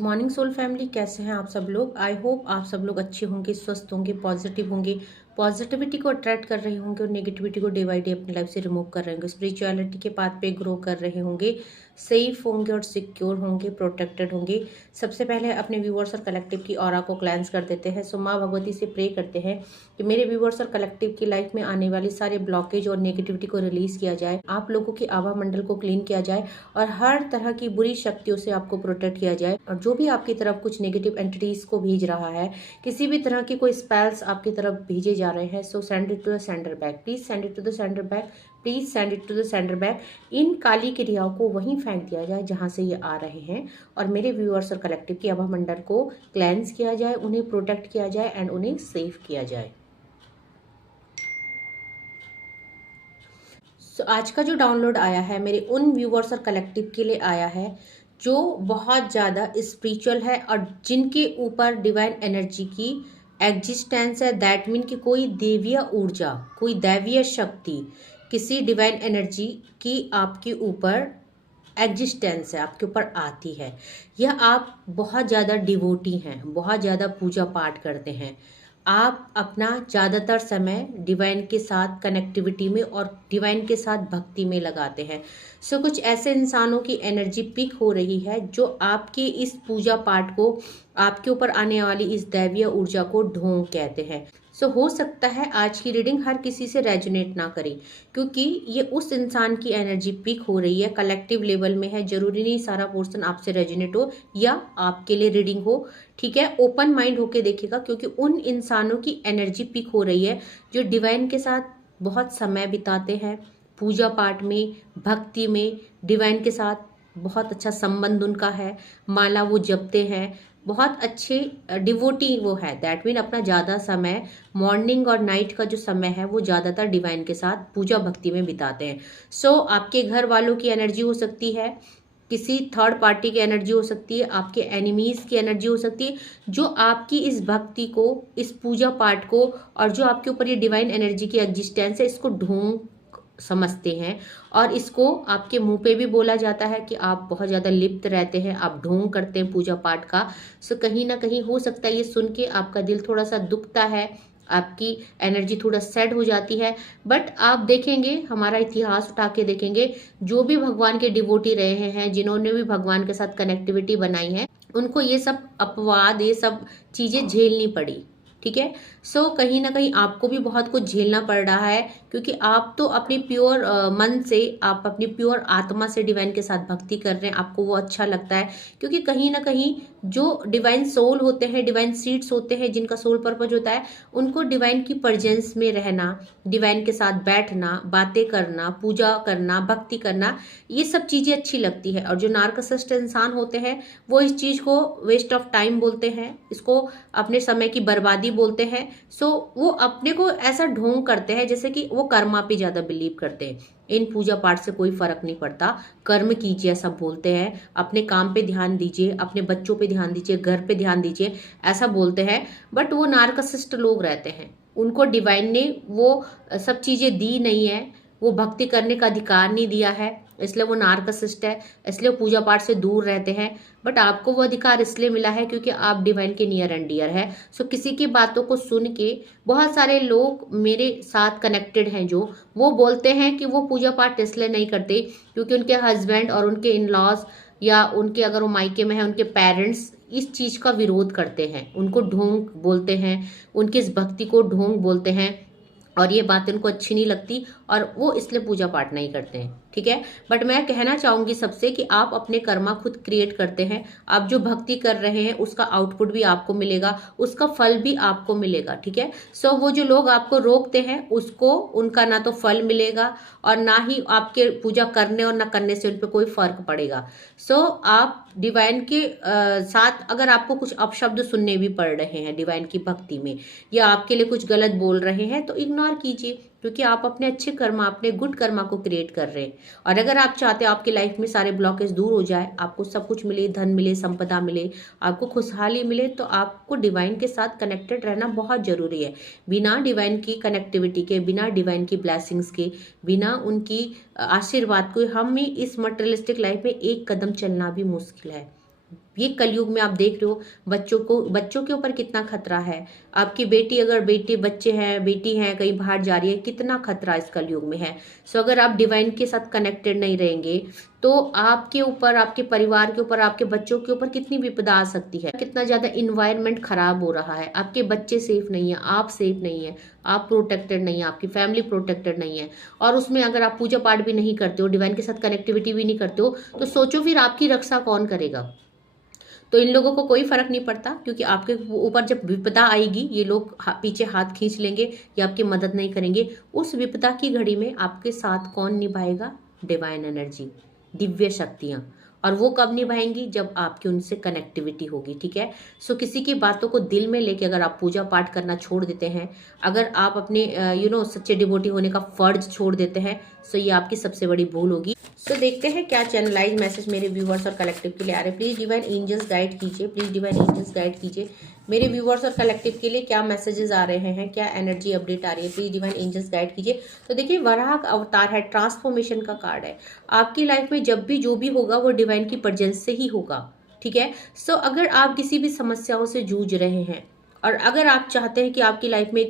Morning soul family, कैसे हैं आप सब लोग। आई होप आप सब लोग अच्छे होंगे, स्वस्थ होंगे, पॉजिटिव होंगे, पॉजिटिविटी को अट्रैक्ट कर रहे होंगे और नेगेटिविटी को डे बाई डे अपनी लाइफ से रिमूव कर रहे होंगे, स्पिरिचुअलिटी के पाथ पे ग्रो कर रहे होंगे, सेफ होंगे और सिक्योर होंगे, प्रोटेक्टेड होंगे। सबसे पहले अपने व्यूअर्स और कलेक्टिव की ऑरा को क्लेंस कर देते हैं। सो माँ भगवती से प्रे करते हैं कि मेरे व्यूअर्स और कलेक्टिव की लाइफ में आने वाली सारे ब्लॉकेज और नेगेटिविटी को रिलीज किया जाए, आप लोगों की आभा मंडल को क्लीन किया जाए और हर तरह की बुरी शक्तियों से आपको प्रोटेक्ट किया जाए। और जो भी आपकी तरफ कुछ नेगेटिव एंटिटीज को भेज रहा है, किसी भी तरह की कोई स्पेल्स आपकी तरफ भेजे जा रहे हैं, so send it to the sender back, please send it to the sender back, please send it to the sender back. इन काली क्रियाओं को वहीं फेंक दिया जाए जहां से ये आ रहे हैं और मेरे व्यूअर्स और कलेक्टिव की आभा मंडल को क्लेंस किया जाए, उन्हें प्रोटेक्ट किया जाए एंड उन्हें सेफ किया जाए। आज का जो डाउनलोड आया है मेरे उन व्यूअर्स और कलेक्टिव के लिए आया है जो बहुत ज़्यादा स्पिरिचुअल है और जिनके ऊपर डिवाइन एनर्जी की एग्जिस्टेंस है। दैट मीन कि कोई देवीय ऊर्जा, कोई दैवीय शक्ति, किसी डिवाइन एनर्जी की आपके ऊपर एग्जिस्टेंस है, आपके ऊपर आती है, या आप बहुत ज़्यादा डिवोटी हैं, बहुत ज़्यादा पूजा पाठ करते हैं, आप अपना ज़्यादातर समय डिवाइन के साथ कनेक्टिविटी में और डिवाइन के साथ भक्ति में लगाते हैं। सो कुछ ऐसे इंसानों की एनर्जी पिक हो रही है जो आपके इस पूजा पाठ को, आपके ऊपर आने वाली इस दैवीय ऊर्जा को ढोंग कहते हैं। सो हो सकता है आज की रीडिंग हर किसी से रेजोनेट ना करे, क्योंकि ये उस इंसान की एनर्जी पिक हो रही है, कलेक्टिव लेवल में है। जरूरी नहीं सारा पोर्शन आपसे रेजोनेट हो या आपके लिए रीडिंग हो, ठीक है। ओपन माइंड होके देखिएगा, क्योंकि उन इंसानों की एनर्जी पिक हो रही है जो डिवाइन के साथ बहुत समय बिताते हैं, पूजा पाठ में, भक्ति में, डिवाइन के साथ बहुत अच्छा संबंध उनका है, माला वो जपते हैं, बहुत अच्छे डिवोटी वो है। दैट मीन अपना ज़्यादा समय मॉर्निंग और नाइट का जो समय है वो ज़्यादातर डिवाइन के साथ पूजा भक्ति में बिताते हैं। सो आपके घर वालों की एनर्जी हो सकती है, किसी थर्ड पार्टी की एनर्जी हो सकती है, आपके एनिमीज की एनर्जी हो सकती है, जो आपकी इस भक्ति को, इस पूजा पाठ को और जो आपके ऊपर ये डिवाइन एनर्जी की एग्जिस्टेंस है, इसको ढोंग समझते हैं। और इसको आपके मुंह पे भी बोला जाता है कि आप बहुत ज़्यादा लिप्त रहते हैं, आप ढोंग करते हैं पूजा पाठ का। सो कहीं ना कहीं हो सकता है ये सुन के आपका दिल थोड़ा सा दुखता है, आपकी एनर्जी थोड़ा सैड हो जाती है। बट आप देखेंगे, हमारा इतिहास उठा के देखेंगे, जो भी भगवान के डिवोटी रहे हैं, जिन्होंने भी भगवान के साथ कनेक्टिविटी बनाई है, उनको ये सब अपवाद, ये सब चीज़ें झेलनी पड़ी, ठीक है। सो कहीं ना कहीं आपको भी बहुत कुछ झेलना पड़ रहा है, क्योंकि आप तो अपनी प्योर मन से, आप अपनी प्योर आत्मा से डिवाइन के साथ भक्ति कर रहे हैं, आपको वो अच्छा लगता है। क्योंकि कहीं ना कहीं जो डिवाइन सोल होते हैं, डिवाइन सीड्स होते हैं, जिनका सोल पर्पज होता है, उनको डिवाइन की प्रेजेंस में रहना, डिवाइन के साथ बैठना, बातें करना, पूजा करना, भक्ति करना, ये सब चीज़ें अच्छी लगती है। और जो नार्कसिस्ट इंसान होते हैं वो इस चीज़ को वेस्ट ऑफ टाइम बोलते हैं, इसको अपने समय की बर्बादी बोलते हैं। सो वो अपने को ऐसा ढोंग करते हैं जैसे कि वो कर्मा पे ज्यादा बिलीव करते हैं। इन पूजा पाठ से कोई फर्क नहीं पड़ता, कर्म कीजिए सब बोलते हैं, अपने काम पे ध्यान दीजिए, अपने बच्चों पे ध्यान दीजिए, घर पे ध्यान दीजिए, ऐसा बोलते हैं। बट वो नार्कसिस्ट लोग रहते हैं, उनको डिवाइन ने वो सब चीजें दी नहीं है, वो भक्ति करने का अधिकार नहीं दिया है, इसलिए वो नार्कसिस्ट है, इसलिए वो पूजा पाठ से दूर रहते हैं। बट आपको वो अधिकार इसलिए मिला है क्योंकि आप डिवाइन के नियर एंड डियर है। सो किसी की बातों को सुन के बहुत सारे लोग मेरे साथ कनेक्टेड हैं, जो वो बोलते हैं कि वो पूजा पाठ इसलिए नहीं करते क्योंकि उनके हस्बैंड और उनके इन लॉज, या उनके अगर वो मायके में है, उनके पेरेंट्स इस चीज का विरोध करते हैं, उनको ढोंग बोलते हैं, उनकी इस भक्ति को ढोंग बोलते हैं और ये बातें उनको अच्छी नहीं लगती और वो इसलिए पूजा पाठ नहीं करते हैं, ठीक है। बट मैं कहना चाहूंगी सबसे कि आप अपने कर्मा खुद क्रिएट करते हैं। आप जो भक्ति कर रहे हैं उसका आउटपुट भी आपको मिलेगा, उसका फल भी आपको मिलेगा, ठीक है। सो वो जो लोग आपको रोकते हैं, उसको उनका ना तो फल मिलेगा और ना ही आपके पूजा करने और ना करने से उन पर कोई फर्क पड़ेगा। सो आप डिवाइन के साथ अगर आपको कुछ अपशब्द सुनने भी पड़ रहे हैं डिवाइन की भक्ति में, या आपके लिए कुछ गलत बोल रहे हैं, तो इग्नोर कीजिए, क्योंकि आप अपने अच्छे कर्मा, अपने गुड कर्मा को क्रिएट कर रहे हैं। और अगर आप चाहते हो आपकी लाइफ में सारे ब्लॉकेज दूर हो जाए, आपको सब कुछ मिले, धन मिले, संपदा मिले, आपको खुशहाली मिले, तो आपको डिवाइन के साथ कनेक्टेड रहना बहुत जरूरी है। बिना डिवाइन की कनेक्टिविटी के, बिना डिवाइन की ब्लेसिंग्स के, बिना उनकी आशीर्वाद को हमें इस मटेरियलिस्टिक लाइफ में एक कदम चलना भी मुश्किल है। ये कलयुग में आप देख रहे हो बच्चों के ऊपर कितना खतरा है। आपकी बेटी, अगर बच्चे हैं, बेटी हैं, कहीं बाहर जा रही है, कितना खतरा इस कलयुग में है। सो अगर आप डिवाइन के साथ कनेक्टेड नहीं रहेंगे तो आपके ऊपर, आपके परिवार के ऊपर, आपके बच्चों के ऊपर कितनी विपदा आ सकती है। कितना ज्यादा इन्वायरमेंट खराब हो रहा है, आपके बच्चे सेफ नहीं है, आप सेफ नहीं है, आप प्रोटेक्टेड नहीं है, आपकी फैमिली प्रोटेक्टेड नहीं है। और उसमें अगर आप पूजा पाठ भी नहीं करते हो, डिवाइन के साथ कनेक्टिविटी भी नहीं करते हो, तो सोचो फिर आपकी रक्षा कौन करेगा। तो इन लोगों को कोई फर्क नहीं पड़ता, क्योंकि आपके ऊपर जब विपदा आएगी ये लोग पीछे हाथ खींच लेंगे या आपकी मदद नहीं करेंगे। उस विपदा की घड़ी में आपके साथ कौन निभाएगा? डिवाइन एनर्जी, दिव्य शक्तियां। और वो कब निभाएंगी? जब आपकी उनसे कनेक्टिविटी होगी, ठीक है। सो किसी की बातों को दिल में लेके अगर आप पूजा पाठ करना छोड़ देते हैं, अगर आप अपने सच्चे डिवोटी होने का फर्ज छोड़ देते हैं, सो ये आपकी सबसे बड़ी भूल होगी। सो देखते हैं क्या चैनलाइज मैसेज मेरे व्यूवर्स और कलेक्टिव के लिए आ रहे हैं। प्लीज डिवाइन एंजल्स गाइड कीजिए, प्लीज डिवाइन एंजल्स गाइड कीजिए मेरे व्यूवर्स और कलेक्टिव के लिए क्या मैसेजेस आ रहे हैं, क्या एनर्जी अपडेट आ रही है। प्लीज डिवाइन एंजल्स गाइड कीजिए। तो देखिए, वराह अवतार है, ट्रांसफॉर्मेशन का कार्ड है। आपकी लाइफ में जब भी जो भी होगा वो डिवाइन की प्रेजेंस से ही होगा, ठीक है। सो अगर आप किसी भी समस्याओं से जूझ रहे हैं और अगर आप चाहते हैं कि आपकी लाइफ में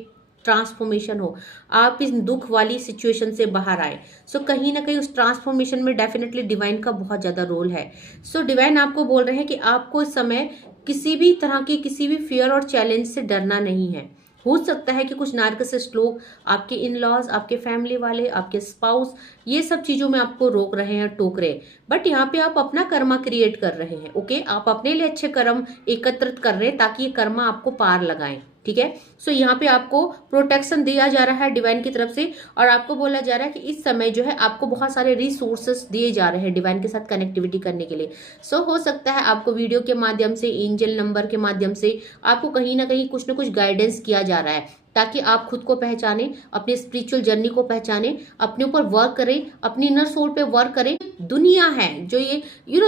ट्रांसफॉर्मेशन हो, आप इस दुख वाली सिचुएशन से बाहर आए, सो कहीं ना कहीं उस ट्रांसफॉर्मेशन में डेफिनेटली डिवाइन का बहुत ज्यादा रोल है। सो डिवाइन आपको बोल रहे हैं कि आपको इस समय किसी भी तरह की किसी भी फियर और चैलेंज से डरना नहीं है। हो सकता है कि कुछ नार्सिसिस्ट लोग, आपके इन लॉज, आपके फैमिली वाले, आपके स्पाउस, ये सब चीजों में आपको रोक रहे हैं, टोक रहे हैं, बट यहाँ पे आप अपना कर्मा क्रिएट कर रहे हैं। ओके, आप अपने लिए अच्छे कर्म एकत्रित कर रहे हैं ताकि ये कर्मा आपको पार लगाएं, ठीक है। सो यहाँ पे आपको प्रोटेक्शन दिया जा रहा है डिवाइन की तरफ से, और आपको बोला जा रहा है कि इस समय जो है आपको बहुत सारे रिसोर्सेस दिए जा रहे हैं डिवाइन के साथ कनेक्टिविटी करने के लिए। सो हो सकता है आपको वीडियो के माध्यम से, एंजल नंबर के माध्यम से आपको कहीं ना कहीं कुछ ना कुछ गाइडेंस किया जा रहा है, ताकि आप खुद को पहचाने, अपने स्पिरिचुअल जर्नी को पहचाने, अपने ऊपर वर्क करें, अपनी इनर सोल पे वर्क करें। दुनिया है जो ये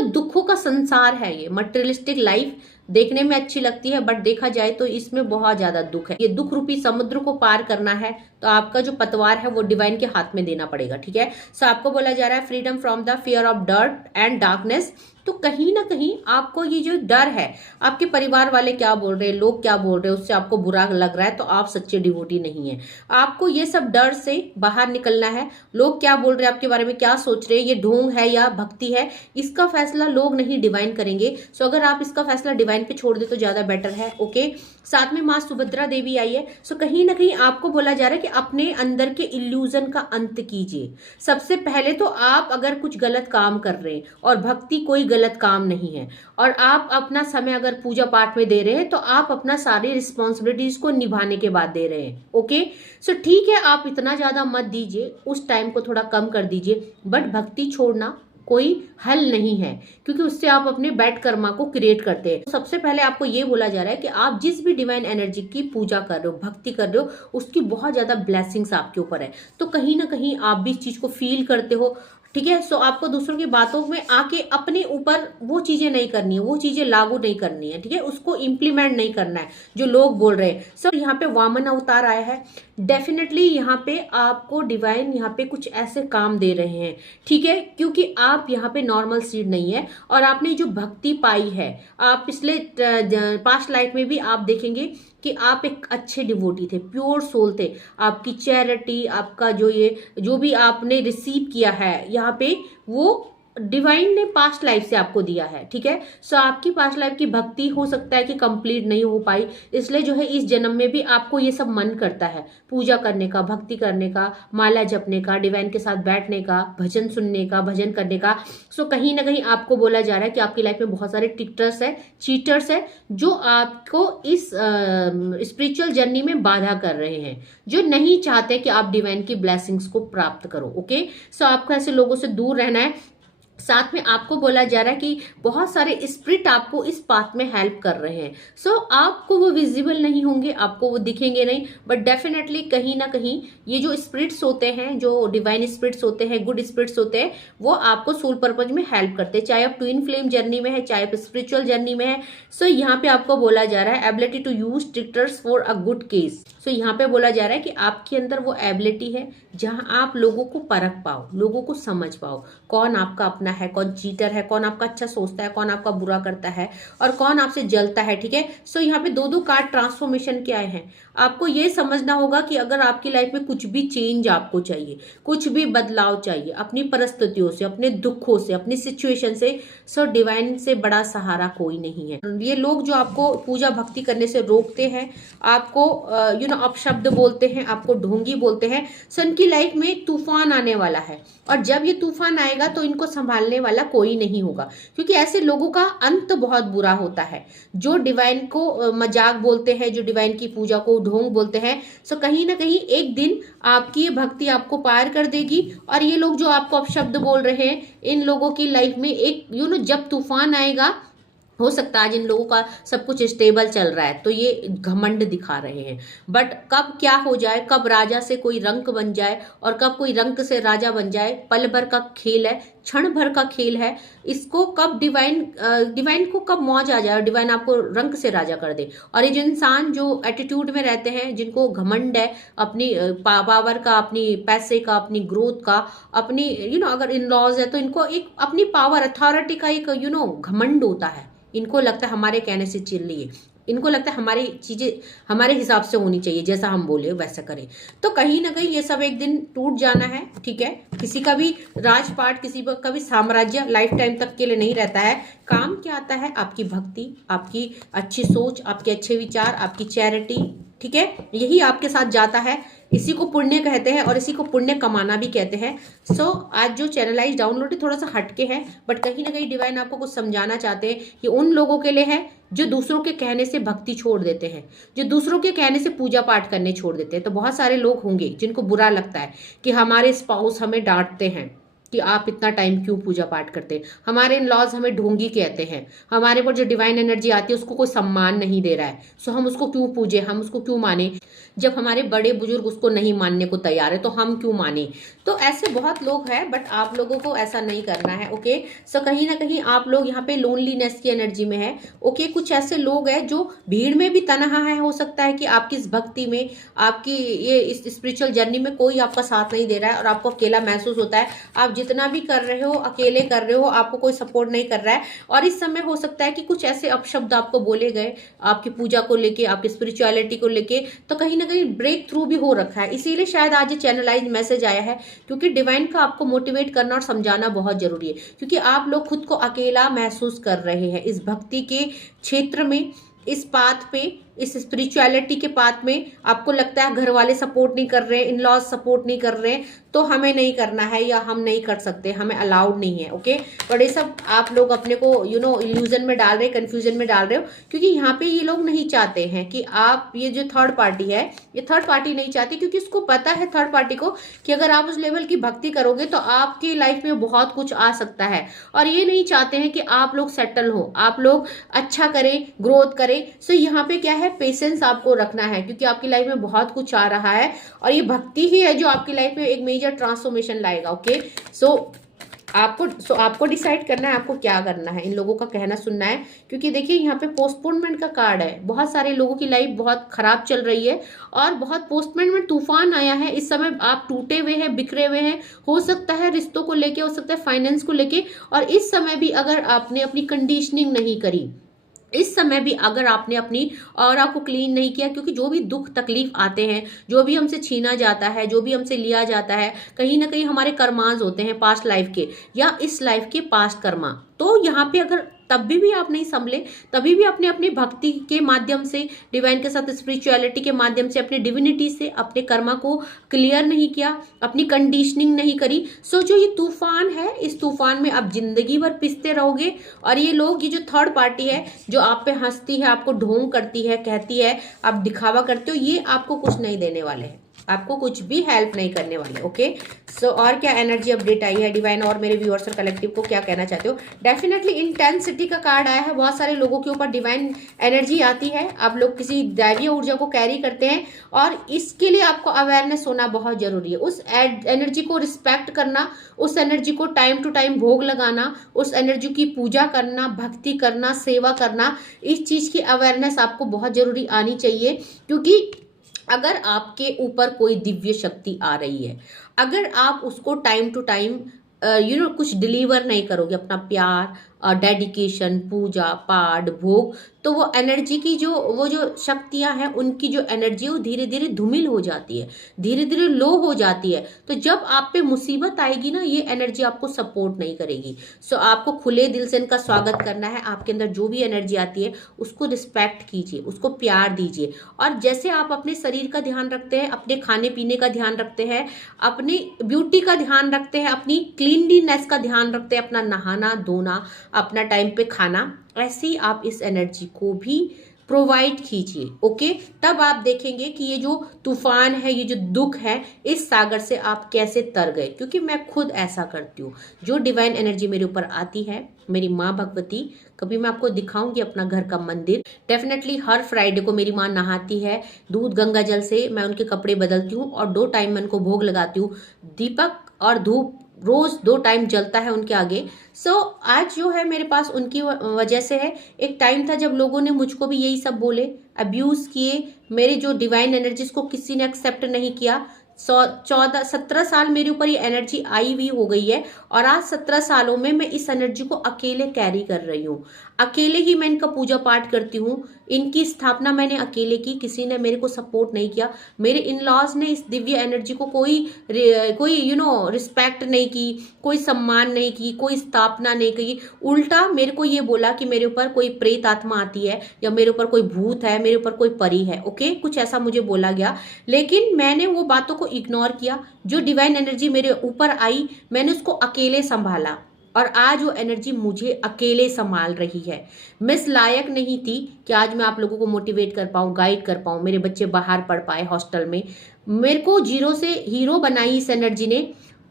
दुखों का संसार है, ये मटेरियलिस्टिक लाइफ देखने में अच्छी लगती है, बट देखा जाए तो इसमें बहुत ज्यादा दुख है। ये दुख रूपी समुद्र को पार करना है तो आपका जो पतवार है वो डिवाइन के हाथ में देना पड़ेगा, ठीक है। सो आपको बोला जा रहा है freedom from the fear of dirt and darkness. तो कहीं ना कहीं आपको ये जो डर है, आपके परिवार वाले क्या बोल रहे हैं, लोग क्या बोल रहे हैं, उससे आपको बुरा लग रहा है, तो आप सच्चे डिवोटी नहीं है। आपको ये सब डर से बाहर निकलना है। लोग क्या बोल रहे हैं आपके बारे में, क्या सोच रहे हैं, ये ढोंग है या भक्ति है, इसका फैसला लोग नहीं डिवाइन करेंगे। सो अगर आप इसका फैसला डिवाइन पे छोड़ दे तो ज्यादा बेटर है, ओके। साथ में माँ सुभद्रा देवी आई है। सो कहीं ना कहीं आपको बोला जा रहा है कि अपने अंदर के इल्यूजन का अंत कीजिए। सबसे पहले तो आप अगर कुछ गलत काम कर रहे हैं, और भक्ति कोई गलत काम नहीं है, और आप अपना समय अगर पूजा पाठ में दे रहे हैं तो आप अपना सारी रिस्पॉन्सिबिलिटीज को निभाने के बाद दे रहे हैं, ओके। सो ठीक है, आप इतना ज्यादा मत दीजिए, उस टाइम को थोड़ा कम कर दीजिए, बट भक्ति छोड़ना कोई हल नहीं है, क्योंकि उससे आप अपने बैड कर्मा को क्रिएट करते हैं। सबसे पहले आपको ये बोला जा रहा है कि आप जिस भी डिवाइन एनर्जी की पूजा कर रहे हो, भक्ति कर रहे हो, उसकी बहुत ज्यादा ब्लेसिंग्स आपके ऊपर है। तो कहीं ना कहीं आप भी इस चीज को फील करते हो, ठीक है। सो आपको दूसरों की बातों में आके अपने ऊपर वो चीजें नहीं करनी है, वो चीजें लागू नहीं करनी है, ठीक है, उसको इम्प्लीमेंट नहीं करना है जो लोग बोल रहे हैं। सो यहाँ पे वामन अवतार आया है। डेफिनेटली यहाँ पे आपको डिवाइन यहाँ पे कुछ ऐसे काम दे रहे हैं, ठीक है, क्योंकि आप यहाँ पे नॉर्मल सीड नहीं है, और आपने जो भक्ति पाई है, आप पिछले पास्ट लाइफ में भी आप देखेंगे कि आप एक अच्छे डिवोटी थे, प्योर सोल थे। आपकी चैरिटी, आपका जो भी आपने रिसीव किया है यहाँ पे, वो डिवाइन ने पास्ट लाइफ से आपको दिया है, ठीक है। सो आपकी पास्ट लाइफ की भक्ति हो सकता है कि कंप्लीट नहीं हो पाई, इसलिए जो है इस जन्म में भी आपको ये सब मन करता है, पूजा करने का, भक्ति करने का, माला जपने का, डिवाइन के साथ बैठने का, भजन सुनने का, भजन करने का। सो कहीं ना कहीं आपको बोला जा रहा है कि आपकी लाइफ में बहुत सारे टिकटर्स है, चीटर्स है, जो आपको इस स्पिरिचुअल जर्नी में बाधा कर रहे हैं, जो नहीं चाहते कि आप डिवाइन की ब्लेसिंग्स को प्राप्त करो, ओके। सो आपको ऐसे लोगों से दूर रहना है। साथ में आपको बोला जा रहा है कि बहुत सारे स्पिरिट आपको इस पाथ में हेल्प कर रहे हैं। सो आपको वो विजिबल नहीं होंगे, आपको वो दिखेंगे नहीं, बट डेफिनेटली कहीं ना कहीं ये जो स्पिरिट्स होते हैं, जो डिवाइन स्पिरिट्स होते हैं, गुड स्पिरिट्स होते हैं, वो आपको सोल पर्पज में हेल्प करते हैं, चाहे आप ट्विन फ्लेम जर्नी में है, चाहे आप स्पिरिचुअल जर्नी में है। सो यहाँ पे आपको बोला जा रहा है ability to use tricksters for a good case. So यहाँ पे बोला जा रहा है कि आपके अंदर वो एबिलिटी है जहां आप लोगों को परख पाओ, लोगों को समझ पाओ, कौन आपका अपना है, कौन चीटर है, कौन आपका अच्छा सोचता है, कौन आपका बुरा करता है और कौन आपसे जलता है, ठीक है। सो यहाँ पे दो दो कार्ड ट्रांसफॉर्मेशन के आए हैं। आपको ये समझना होगा कि अगर आपकी लाइफ में कुछ भी चेंज आपको चाहिए, कुछ भी बदलाव चाहिए अपनी परिस्थितियों से, अपने दुखों से, अपनी सिचुएशन से, सो डिवाइन से बड़ा सहारा कोई नहीं है। ये लोग जो आपको पूजा भक्ति करने से रोकते हैं, आपको अपशब्द बोलते हैं, आपको ढोंगी बोलते हैं, सो इनकी लाइफ में एक तूफान आने वाला है और जब ये तूफान आएगा तो इनको संभालने वाला कोई नहीं होगा, क्योंकि ऐसे लोगों का अंत बहुत बुरा होता है। जो डिवाइन को मजाक बोलते हैं, जो डिवाइन की पूजा को ढोंग बोलते हैं, सो कहीं ना कहीं एक दिन आपकी ये भक्ति आपको पार कर देगी। और ये लोग जो आपको अपशब्द बोल रहे हैं, इन लोगों की लाइफ में एक जब तूफान आएगा, हो सकता है आज इन लोगों का सब कुछ स्टेबल चल रहा है तो ये घमंड दिखा रहे हैं, बट कब क्या हो जाए, कब राजा से कोई रंक बन जाए और कब कोई रंक से राजा बन जाए, पल भर का खेल है, क्षण भर का खेल है। इसको कब डिवाइन को कब मौज आ जाए और डिवाइन आपको रंक से राजा कर दे। और ये जो इंसान जो एटीट्यूड में रहते हैं, जिनको घमंड है अपनी पावर का, अपनी पैसे का, अपनी ग्रोथ का, अपनी अगर इन लॉज है तो इनको एक अपनी पावर अथॉरिटी का एक घमंड होता है। इनको लगता है हमारे कहने से चल रही है, इनको लगता है हमारी चीजें हमारे हिसाब से होनी चाहिए, जैसा हम बोले वैसा करें। तो कहीं ना कहीं ये सब एक दिन टूट जाना है, ठीक है। किसी का भी राजपाट, किसी का भी साम्राज्य लाइफ टाइम तक के लिए नहीं रहता है। काम क्या आता है? आपकी भक्ति, आपकी अच्छी सोच, आपके अच्छे विचार, आपकी चैरिटी, ठीक है, यही आपके साथ जाता है। इसी को पुण्य कहते हैं और इसी को पुण्य कमाना भी कहते हैं। सो आज जो चैनलाइज डाउनलोड है थोड़ा सा हटके है, बट कहीं ना कहीं डिवाइन आपको कुछ समझाना चाहते हैं कि उन लोगों के लिए है जो दूसरों के कहने से भक्ति छोड़ देते हैं, जो दूसरों के कहने से पूजा पाठ करने छोड़ देते हैं। तो बहुत सारे लोग होंगे जिनको बुरा लगता है कि हमारे स्पाउस हमें डांटते हैं कि आप इतना टाइम क्यों पूजा पाठ करते हैं, हमारे इन लॉज हमें ढोंगी कहते हैं, हमारे पर जो डिवाइन एनर्जी आती है उसको कोई सम्मान नहीं दे रहा है, सो हम उसको क्यों पूजे, हम उसको क्यों माने, जब हमारे बड़े बुजुर्ग उसको नहीं मानने को तैयार है तो हम क्यों माने। तो ऐसे बहुत लोग हैं, बट आप लोगों को ऐसा नहीं करना है, ओके। सो कहीं ना कहीं आप लोग यहाँ पे लोनलीनेस की एनर्जी में है, ओके। कुछ ऐसे लोग हैं जो भीड़ में भी तनहा है, हो सकता है कि आपकी इस भक्ति में, आपकी ये इस स्पिरिचुअल जर्नी में कोई आपका साथ नहीं दे रहा है और आपको अकेला महसूस होता है। आप जितना भी कर रहे हो अकेले कर रहे हो, आपको कोई सपोर्ट नहीं कर रहा है। और इस समय हो सकता है कि कुछ ऐसे अपशब्द आपको बोले गए आपकी पूजा को लेके, आपकी स्पिरिचुअलिटी को लेके, तो कहीं ना कहीं ब्रेक थ्रू भी हो रखा है। इसीलिए शायद आज ये चैनलाइज मैसेज आया है, क्योंकि डिवाइन का आपको मोटिवेट करना और समझाना बहुत जरूरी है, क्योंकि आप लोग खुद को अकेला महसूस कर रहे हैं इस भक्ति के क्षेत्र में, इस पाथ पे, इस स्पिरिचुअलिटी के पाथ में। आपको लगता है घर वाले सपोर्ट नहीं कर रहे हैं, इन लॉज सपोर्ट नहीं कर रहे हैं, तो हमें नहीं करना है या हम नहीं कर सकते, हमें अलाउड नहीं है, ओके। बट ये सब आप लोग अपने को इल्यूजन में डाल रहे, कंफ्यूजन में डाल रहे हो, क्योंकि यहाँ पे ये लोग नहीं चाहते हैं कि आप, ये जो थर्ड पार्टी है, ये थर्ड पार्टी नहीं चाहती, क्योंकि उसको पता है थर्ड पार्टी को कि अगर आप उस लेवल की भक्ति करोगे तो आपकी लाइफ में बहुत कुछ आ सकता है। और ये नहीं चाहते हैं कि आप लोग सेटल हो, आप लोग अच्छा करें, ग्रोथ करें। सो यहाँ पे क्या है, पेशेंस आपको रखना है, क्योंकि आपकी लाइफ में बहुत कुछ आ रहा है और ये भक्ति ही है जो आपकी लाइफ में एक मेजर ट्रांसफॉर्मेशन लाएगा, ओके। सो आपको डिसाइड करना है आपको क्या करना है, इन लोगों का कहना सुनना है। क्योंकि देखिए यहाँ पे पोस्टपोनमेंट का कार्ड है, बहुत सारे लोगों की लाइफ बहुत खराब चल रही है और बहुत पोस्टपोनमेंट में तूफान आया है। इस समय आप टूटे हुए हैं, बिखरे हुए हैं, हो सकता है रिश्तों को लेके, हो सकता है फाइनेंस को लेके। और इस समय भी अगर आपने अपनी कंडीशनिंग नहीं करी, इस समय भी अगर आपने अपनी ऑरा को क्लीन नहीं किया, क्योंकि जो भी दुख तकलीफ आते हैं, जो भी हमसे छीना जाता है, जो भी हमसे लिया जाता है, कहीं ना कहीं हमारे कर्मांस होते हैं पास्ट लाइफ के या इस लाइफ के पास्ट कर्मा। तो यहाँ पे अगर तब भी आप नहीं संभले, तभी भी आपने अपनी भक्ति के माध्यम से, डिवाइन के साथ स्पिरिचुअलिटी के माध्यम से, अपनी डिविनिटी से अपने कर्मा को क्लियर नहीं किया, अपनी कंडीशनिंग नहीं करी। सो जो ये तूफान है, इस तूफान में आप जिंदगी भर पिसते रहोगे। और ये लोग, ये जो थर्ड पार्टी है जो आप पे हंसती है, आपको ढोंग करती है, कहती है आप दिखावा करते हो, ये आपको कुछ नहीं देने वाले हैं, आपको कुछ भी हेल्प नहीं करने वाले, ओके। सो और क्या एनर्जी अपडेट आई है डिवाइन, और मेरे व्यूअर्स और कलेक्टिव को क्या कहना चाहते हो। डेफिनेटली इंटेंसिटी का कार्ड आया है, बहुत सारे लोगों के ऊपर डिवाइन एनर्जी आती है, आप लोग किसी दैवीय ऊर्जा को कैरी करते हैं और इसके लिए आपको अवेयरनेस होना बहुत जरूरी है। उस एनर्जी को रिस्पेक्ट करना, उस एनर्जी को टाइम टू टाइम भोग लगाना, उस एनर्जी की पूजा करना, भक्ति करना, सेवा करना, इस चीज की अवेयरनेस आपको बहुत जरूरी आनी चाहिए। क्योंकि अगर आपके ऊपर कोई दिव्य शक्ति आ रही है, अगर आप उसको टाइम टू टाइम कुछ डिलीवर नहीं करोगे, अपना प्यार, डेडिकेशन, पूजा पाठ, भोग, तो वो एनर्जी की जो शक्तियां हैं, उनकी जो एनर्जी है वो धीरे धीरे धूमिल हो जाती है, धीरे धीरे लो हो जाती है। तो जब आप पे मुसीबत आएगी ना, ये एनर्जी आपको सपोर्ट नहीं करेगी। सो आपको खुले दिल से इनका स्वागत करना है। आपके अंदर जो भी एनर्जी आती है उसको रिस्पेक्ट कीजिए, उसको प्यार दीजिए। और जैसे आप अपने शरीर का ध्यान रखते हैं, अपने खाने पीने का ध्यान रखते हैं, अपनी ब्यूटी का ध्यान रखते हैं, अपनी क्लीनलीनेस का ध्यान रखते हैं, अपना नहाना धोना, अपना टाइम पे खाना, ऐसे ही आप इस एनर्जी को भी प्रोवाइड कीजिए। ओके, तब आप देखेंगे कि ये जो तूफान है, ये जो दुख है, इस सागर से आप कैसे तर गए। क्योंकि मैं खुद ऐसा करती हूँ। जो डिवाइन एनर्जी मेरे ऊपर आती है, मेरी माँ भगवती, कभी मैं आपको दिखाऊंगी अपना घर का मंदिर। डेफिनेटली हर फ्राइडे को मेरी माँ नहाती है दूध गंगा जल से, मैं उनके कपड़े बदलती हूँ और 2 टाइम मैं उनको भोग लगाती हूँ। दीपक और धूप रोज 2 टाइम जलता है उनके आगे। सो आज जो है मेरे पास उनकी वजह से है। एक टाइम था जब लोगों ने मुझको भी यही सब बोले, अब्यूज किए, मेरे जो डिवाइन एनर्जीज को किसी ने एक्सेप्ट नहीं किया। 17 साल मेरे ऊपर ये एनर्जी आई हुई हो गई है और आज 17 सालों में मैं इस एनर्जी को अकेले कैरी कर रही हूँ। अकेले ही मैं इनका पूजा पाठ करती हूँ। इनकी स्थापना मैंने अकेले की, किसी ने मेरे को सपोर्ट नहीं किया। मेरे इन लॉज ने इस दिव्य एनर्जी को कोई रिस्पेक्ट नहीं की, कोई सम्मान नहीं की, कोई स्थापना नहीं की। उल्टा मेरे को ये बोला कि मेरे ऊपर कोई प्रेत आत्मा आती है या मेरे ऊपर कोई भूत है, मेरे ऊपर कोई परी है। ओके, कुछ ऐसा मुझे बोला गया, लेकिन मैंने वो बातों को इग्नोर किया। जो डिवाइन एनर्जी मेरे ऊपर आई, मैंने उसको अकेले संभाला और आज वो एनर्जी मुझे अकेले संभाल रही है। मैं इस लायक नहीं थी कि आज मैं आप लोगों को मोटिवेट कर पाऊँ, गाइड कर पाऊँ, मेरे बच्चे बाहर पढ़ पाए हॉस्टल में। मेरे को जीरो से हीरो बनाई इस एनर्जी ने,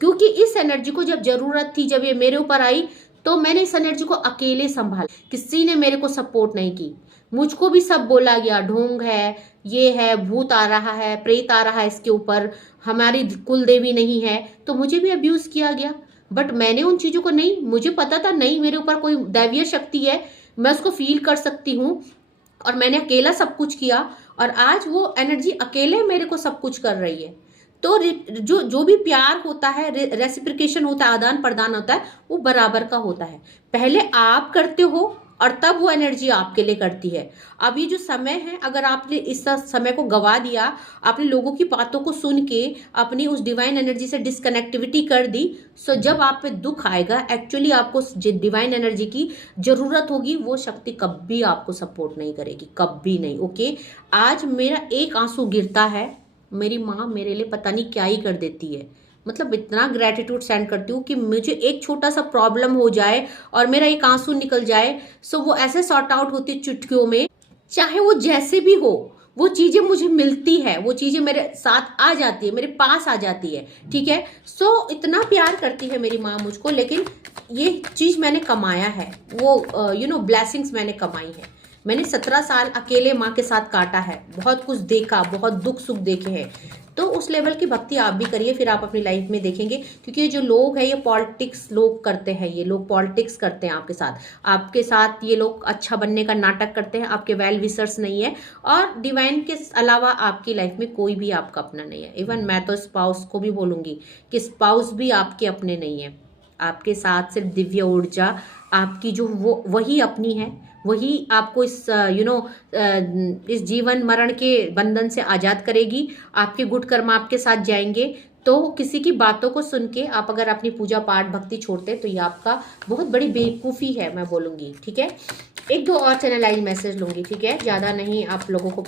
क्योंकि इस एनर्जी को जब जरूरत थी, जब ये मेरे ऊपर आई, तो मैंने इस एनर्जी को अकेले संभाला। किसी ने मेरे को सपोर्ट नहीं की। मुझको भी सब बोला गया, ढोंग है, ये है, भूत आ रहा है, प्रेत आ रहा है इसके ऊपर, हमारी कुल देवी नहीं है, तो मुझे भी अब्यूज किया गया। बट मैंने उन चीजों को नहीं, मुझे पता था नहीं मेरे ऊपर कोई दैवीय शक्ति है, मैं उसको फील कर सकती हूँ, और मैंने अकेला सब कुछ किया और आज वो एनर्जी अकेले मेरे को सब कुछ कर रही है। तो जो भी प्यार होता है, रेसिप्रिकेशन होता है, आदान प्रदान होता है, वो बराबर का होता है। पहले आप करते हो और तब वो एनर्जी आपके लिए करती है। अब ये जो समय है, अगर आपने इस समय को गवा दिया, आपने लोगों की बातों को सुन के अपनी उस डिवाइन एनर्जी से डिस्कनेक्टिविटी कर दी, सो जब आप पे दुख आएगा, एक्चुअली आपको डिवाइन एनर्जी की जरूरत होगी, वो शक्ति कभी आपको सपोर्ट नहीं करेगी, कभी नहीं। ओके, आज मेरा एक आंसू गिरता है, मेरी माँ मेरे लिए पता नहीं क्या ही कर देती है। मतलब इतना ग्रेटिट्यूड सेंड करती हूँ कि मुझे एक छोटा सा प्रॉब्लम हो जाए और मेरा एक आंसू निकल जाए, सो वो ऐसे सॉर्ट आउट होती है चुटकियों में। चाहे वो जैसे भी हो, वो चीजें मुझे मिलती है, वो चीजें मेरे साथ आ जाती है, मेरे पास आ जाती है। ठीक है, सो इतना प्यार करती है मेरी माँ मुझको। लेकिन ये चीज मैंने कमाया है, वो ब्लेसिंग्स मैंने कमाई है। मैंने 17 साल अकेले माँ के साथ काटा है, बहुत कुछ देखा, बहुत दुख सुख देखे हैं। तो उस लेवल की भक्ति आप भी करिए, फिर आप अपनी लाइफ में देखेंगे। क्योंकि ये जो लोग हैं, ये पॉलिटिक्स लोग करते हैं, ये लोग पॉलिटिक्स करते हैं आपके साथ ये लोग अच्छा बनने का नाटक करते हैं, आपके वेल विशर्स नहीं है। और डिवाइन के अलावा आपकी लाइफ में कोई भी आपका अपना नहीं है। इवन मैं तो स्पाउस को भी बोलूंगी कि स्पाउस भी आपके अपने नहीं है। आपके साथ सिर्फ दिव्य ऊर्जा आपकी जो वही अपनी है, वही आपको इस जीवन मरण के बंधन से आजाद करेगी। आपके गुड कर्म आपके साथ जाएंगे। तो किसी की बातों को सुन के आप अगर अपनी पूजा पाठ भक्ति छोड़ते, तो ये आपका बहुत बड़ी बेवकूफ़ी है, मैं बोलूँगी। ठीक है, 1-2 और चैनलाइज मैसेज लूँगी। ठीक है, ज़्यादा नहीं आप लोगों को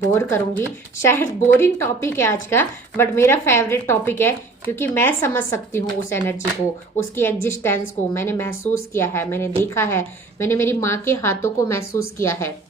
बोर करूँगी। शायद बोरिंग टॉपिक है आज का, बट मेरा फेवरेट टॉपिक है, क्योंकि मैं समझ सकती हूँ उस एनर्जी को, उसकी एग्जिस्टेंस को। मैंने महसूस किया है, मैंने देखा है, मैंने मेरी माँ के हाथों को महसूस किया है।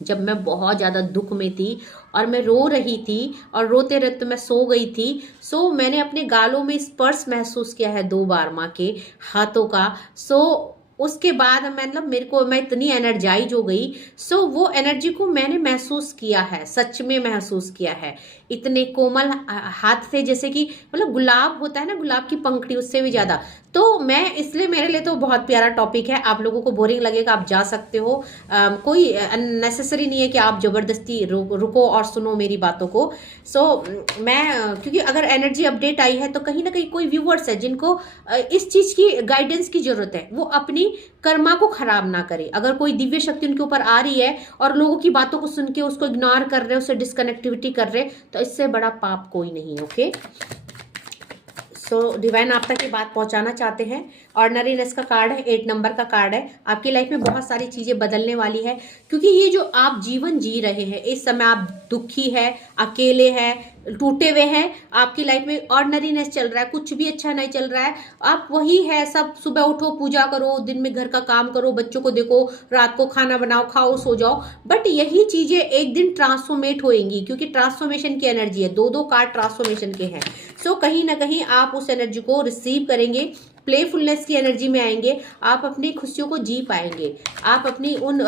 जब मैं बहुत ज़्यादा दुख में थी और मैं रो रही थी और रोते रोते मैं सो गई थी, सो मैंने अपने गालों में स्पर्श महसूस किया है 2 बार माँ के हाथों का। सो उसके बाद मतलब मैं इतनी एनर्जाइज हो गई। सो वो एनर्जी को मैंने महसूस किया है, सच में महसूस किया है। इतने कोमल हाथ थे, जैसे कि मतलब गुलाब होता है ना, गुलाब की पंखड़ी, उससे भी ज़्यादा। तो मैं इसलिए, मेरे लिए तो बहुत प्यारा टॉपिक है। आप लोगों को बोरिंग लगेगा, आप जा सकते हो, कोई अननेसेसरी नहीं है कि आप जबरदस्ती रुको और सुनो मेरी बातों को। मैं क्योंकि अगर एनर्जी अपडेट आई है तो कहीं ना कहीं कोई व्यूवर्स है जिनको इस चीज की गाइडेंस की जरूरत है, वो अपनी कर्मा को खराब ना करे। अगर कोई दिव्य शक्ति उनके ऊपर आ रही है और लोगों की बातों को सुन के उसको इग्नोर कर रहे, उससे डिस्कनेक्टिविटी कर रहे, तो इससे बड़ा पाप कोई नहीं। ओके, सो डिवाइन आप तक ये बात पहुंचाना चाहते हैं। ऑर्डनरीनेस का कार्ड है, 8 नंबर का कार्ड है। आपकी लाइफ में बहुत सारी चीजें बदलने वाली है, क्योंकि ये जो आप जीवन जी रहे हैं इस समय, आप दुखी है, अकेले हैं, टूटे हुए हैं, आपकी लाइफ में ऑर्डनरीनेस चल रहा है, कुछ भी अच्छा नहीं चल रहा है। आप वही है, सब सुबह उठो, पूजा करो, दिन में घर का काम करो, बच्चों को देखो, रात को खाना बनाओ, खाओ, सो जाओ। बट यही चीजें एक दिन ट्रांसफॉर्मेट होएंगी, क्योंकि ट्रांसफॉर्मेशन की एनर्जी है, दो कार्ड ट्रांसफॉर्मेशन के हैं। सो कहीं ना कहीं आप उस एनर्जी को रिसीव करेंगे, प्लेफुलनेस की एनर्जी में आएंगे, आप अपनी खुशियों को जी पाएंगे, आप अपनी उन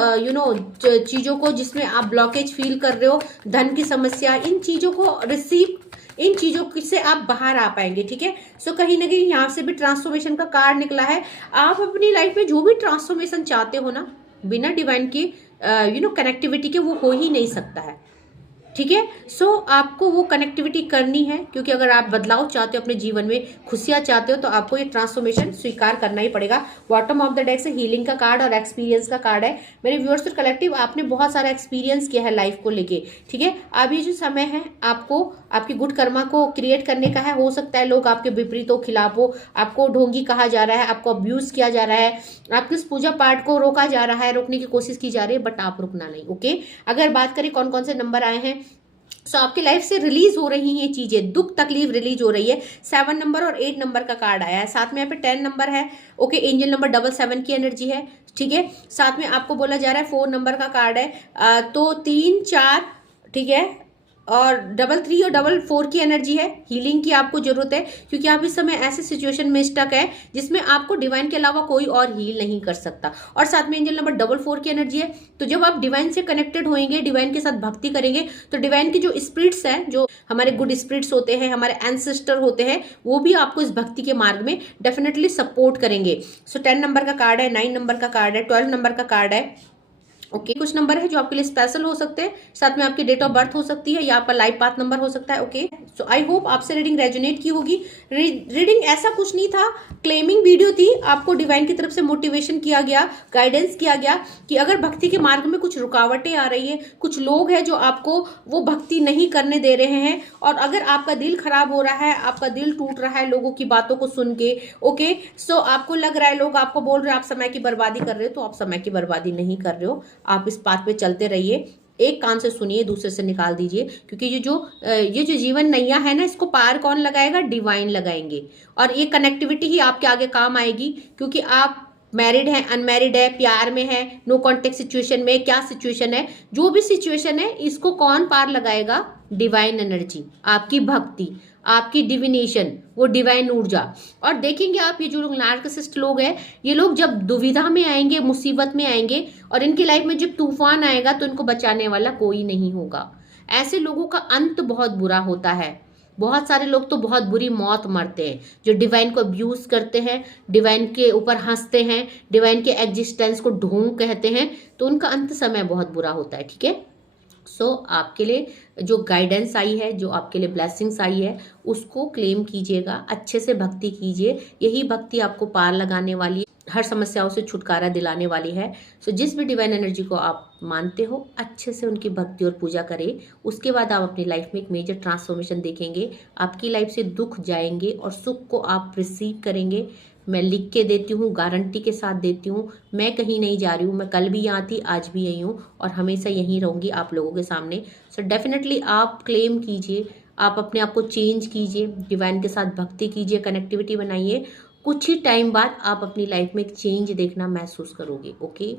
चीजों को जिसमें आप ब्लॉकेज फील कर रहे हो, धन की समस्या, इन चीजों को रिसीव, इन चीजों से आप बाहर आ पाएंगे। ठीक है, सो कहीं ना कहीं यहाँ से भी ट्रांसफॉर्मेशन का कार्ड निकला है। आप अपनी लाइफ में जो भी ट्रांसफॉर्मेशन चाहते हो ना, बिना डिवाइन की कनेक्टिविटी के वो हो ही नहीं सकता है। ठीक है, सो आपको वो कनेक्टिविटी करनी है, क्योंकि अगर आप बदलाव चाहते हो अपने जीवन में, खुशियां चाहते हो, तो आपको ये ट्रांसफॉर्मेशन स्वीकार करना ही पड़ेगा। बॉटम ऑफ द डेक से हीलिंग का कार्ड और एक्सपीरियंस का कार्ड है। मेरे व्यूअर्स और कलेक्टिव, आपने बहुत सारा एक्सपीरियंस किया है लाइफ को लेके। ठीक है, अब ये जो समय है आपको आपकी गुड कर्मा को क्रिएट करने का है। हो सकता है लोग आपके विपरीत हो, खिलाफ हो, आपको ढोंगी कहा जा रहा है, आपको अब्यूज किया जा रहा है, आपके इस पूजा पाठ को रोका जा रहा है, रोकने की कोशिश की जा रही है, बट आप रुकना नहीं। ओके, अगर बात करें कौन कौन से नंबर आए हैं, सो आपकी लाइफ से रिलीज हो रही हैं चीजें, दुख तकलीफ रिलीज हो रही है। 7 नंबर और 8 नंबर का कार्ड आया है, साथ में यहाँ पे 10 नंबर है। ओके, एंजल नंबर 77 की एनर्जी है। ठीक है, साथ में आपको बोला जा रहा है 4 नंबर का कार्ड है, तो 3 4, ठीक है, और 33 और 44 की एनर्जी है। हीलिंग की आपको जरूरत है, क्योंकि आप इस समय ऐसे सिचुएशन में स्टक है जिसमें आपको डिवाइन के अलावा कोई और हील नहीं कर सकता। और साथ में एंजल नंबर 44 की एनर्जी है। तो जब आप डिवाइन से कनेक्टेड होंगे, डिवाइन के साथ भक्ति करेंगे, तो डिवाइन के जो स्पिरिट्स हैं, जो हमारे गुड स्पिरिट्स होते हैं, हमारे एंसेस्टर होते हैं, वो भी आपको इस भक्ति के मार्ग में डेफिनेटली सपोर्ट करेंगे। सो 10 नंबर का कार्ड है, 9 नंबर का कार्ड है, 12 नंबर का कार्ड है। ओके, कुछ नंबर है जो आपके लिए स्पेशल हो सकते हैं, साथ में आपकी डेट ऑफ बर्थ हो सकती है या आपका लाइफ पाथ नंबर हो सकता है। ओके, सो आई होप आपसे रीडिंग रेजोनेट की होगी। रीडिंग ऐसा कुछ नहीं था, क्लेमिंग वीडियो थी, आपको डिवाइन की तरफ से मोटिवेशन किया गया, गाइडेंस किया गया कि अगर भक्ति के मार्ग में कुछ रुकावटें आ रही है, कुछ लोग हैं जो आपको वो भक्ति नहीं करने दे रहे हैं, और अगर आपका दिल खराब हो रहा है, आपका दिल टूट रहा है लोगों की बातों को सुन के, ओके, सो आपको लग रहा है लोग आपको बोल रहे हैं आप समय की बर्बादी कर रहे हो, तो आप समय की बर्बादी नहीं कर रहे हो। आप इस पाथ पे चलते रहिए, एक कान से सुनिए, दूसरे से निकाल दीजिए, क्योंकि ये जो जीवन नैया है ना, इसको पार कौन लगाएगा? डिवाइन लगाएंगे। और ये कनेक्टिविटी ही आपके आगे काम आएगी, क्योंकि आप मैरिड है, अनमैरिड है, प्यार में है, नो कॉन्टेक्ट सिचुएशन में, क्या सिचुएशन है, जो भी सिचुएशन है, इसको कौन पार लगाएगा? डिवाइन एनर्जी, आपकी भक्ति, आपकी डिविनेशन, वो डिवाइन ऊर्जा। और देखेंगे आप, ये जो लोग नार्सिसिस्ट लोग हैं, ये लोग जब दुविधा में आएंगे, मुसीबत में आएंगे, और इनकी लाइफ में जब तूफान आएगा, तो इनको बचाने वाला कोई नहीं होगा। ऐसे लोगों का अंत बहुत बुरा होता है। बहुत सारे लोग तो बहुत बुरी मौत मरते हैं, जो डिवाइन को अब्यूज करते हैं, डिवाइन के ऊपर हंसते हैं, डिवाइन के एग्जिस्टेंस को ढोंग कहते हैं, तो उनका अंत समय बहुत बुरा होता है। ठीक है, सो आपके लिए जो गाइडेंस आई है, जो आपके लिए ब्लेसिंग्स आई है, उसको क्लेम कीजिएगा, अच्छे से भक्ति कीजिए। यही भक्ति आपको पार लगाने वाली है, हर समस्याओं से छुटकारा दिलाने वाली है। सो जिस भी डिवाइन एनर्जी को आप मानते हो, अच्छे से उनकी भक्ति और पूजा करें। उसके बाद आप अपनी लाइफ में एक मेजर ट्रांसफॉर्मेशन देखेंगे। आपकी लाइफ से दुख जाएंगे और सुख को आप रिसीव करेंगे। मैं लिख के देती हूँ, गारंटी के साथ देती हूँ, मैं कहीं नहीं जा रही हूँ, मैं कल भी यहाँ थी, आज भी यही हूँ, और हमेशा यहीं रहूँगी आप लोगों के सामने। सो डेफिनेटली आप क्लेम कीजिए, आप अपने आप को चेंज कीजिए, डिवाइन के साथ भक्ति कीजिए, कनेक्टिविटी बनाइए। कुछ ही टाइम बाद आप अपनी लाइफ में एक चेंज देखना महसूस करोगे। ओके,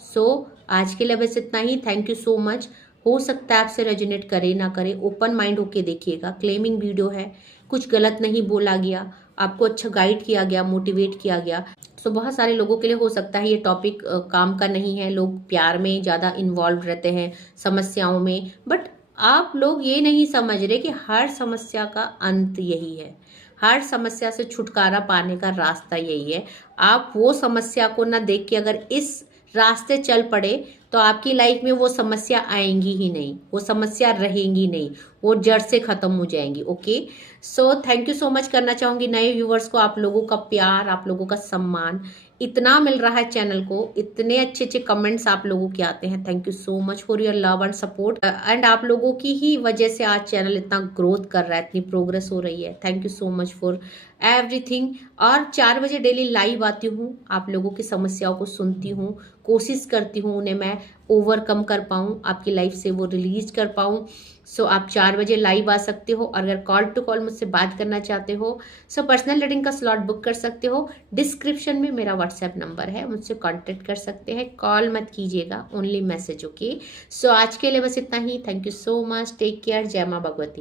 सो आज के लिए बस इतना ही। Thank you so much. हो सकता है आपसे रेजोनेट करे ना करे, ओपन माइंड होके देखिएगा। क्लेमिंग वीडियो है, कुछ गलत नहीं बोला गया, आपको अच्छा गाइड किया गया, मोटिवेट किया गया। सो बहुत सारे लोगों के लिए हो सकता है ये टॉपिक काम का नहीं है, लोग प्यार में ज़्यादा इन्वॉल्व रहते हैं, समस्याओं में, बट आप लोग ये नहीं समझ रहे कि हर समस्या का अंत यही है। हर समस्या से छुटकारा पाने का रास्ता यही है। आप वो समस्या को ना देख के अगर इस रास्ते चल पड़े तो आपकी लाइफ में वो समस्या आएंगी ही नहीं, वो समस्या रहेंगी नहीं, वो जड़ से खत्म हो जाएंगी। Okay, so thank you so much करना चाहूंगी नए व्यूवर्स को। आप लोगों का प्यार, आप लोगों का सम्मान इतना मिल रहा है चैनल को, इतने अच्छे अच्छे कमेंट्स आप लोगों के आते हैं। Thank you so much for your love and support, and आप लोगों की ही वजह से आज चैनल इतना ग्रोथ कर रहा है, इतनी प्रोग्रेस हो रही है। Thank you so much for everything. और 4 बजे डेली लाइव आती हूँ, आप लोगों की समस्याओं को सुनती हूँ, कोशिश करती हूँ उन्हें मैं ओवरकम कर पाऊँ, आपकी लाइफ से वो रिलीज कर पाऊँ। सो आप 4 बजे लाइव आ सकते हो, और अगर कॉल टू कॉल मुझसे बात करना चाहते हो सो पर्सनल रीडिंग का स्लॉट बुक कर सकते हो। डिस्क्रिप्शन में मेरा व्हाट्सएप नंबर है, मुझसे कांटेक्ट कर सकते हैं। कॉल मत कीजिएगा, ओनली मैसेज। ओके, सो आज के लिए बस इतना ही। Thank you so much, take care, जय माँ भगवती।